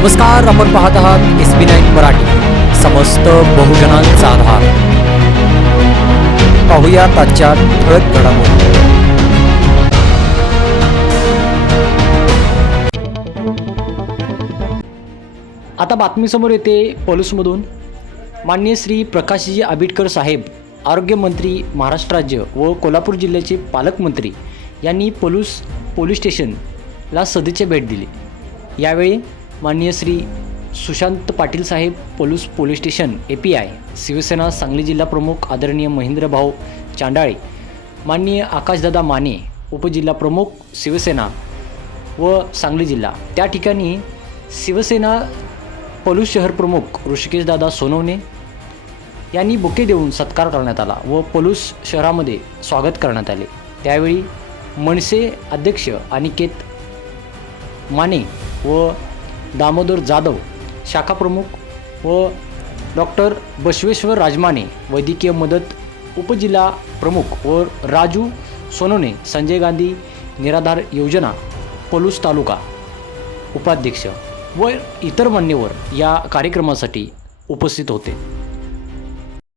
नमस्कार आपण पाहत आहात एस बी नाईन मराठी. समस्त बहुजनांचा आधार. पाहूया आजच्या ठळक घडामोडी. आता बातमीसमोर येते पोलीसमधून. माननीय श्री प्रकाशजी आंबेडकर साहेब आरोग्यमंत्री महाराष्ट्र राज्य व कोल्हापूर जिल्ह्याचे पालकमंत्री यांनी पोलीस पोलीस स्टेशनला सदिच्छा भेट दिली. यावेळी माननीय श्री सुशांत पाटील साहेब पोलूस police station A P I Shiv Sena Sangli जिल्हा प्रमुख आदरणीय महेंद्रभाऊ चांडाळे माननीय आकाशदादा माने उपजिल्हा प्रमुख शिवसेना व सांगली जिल्हा. त्या ठिकाणी शिवसेना पलूस शहर प्रमुख ऋषिकेशदादा सोनवणे यांनी बुके देऊन सत्कार करण्यात आला व पलूस शहरामध्ये स्वागत करण्यात आले. त्यावेळी मनसे अध्यक्ष अनिकेत माने व दामोदर जाधव शाखा प्रमुख व डॉक्टर बसवेश्वर राजमाने वैद्यकीय मदत उपजिल्हा प्रमुख व राजू सोनोने संजय गांधी निराधार योजना पलूस तालुका उपाध्यक्ष व इतर मान्यवर या कार्यक्रमासाठी उपस्थित होते.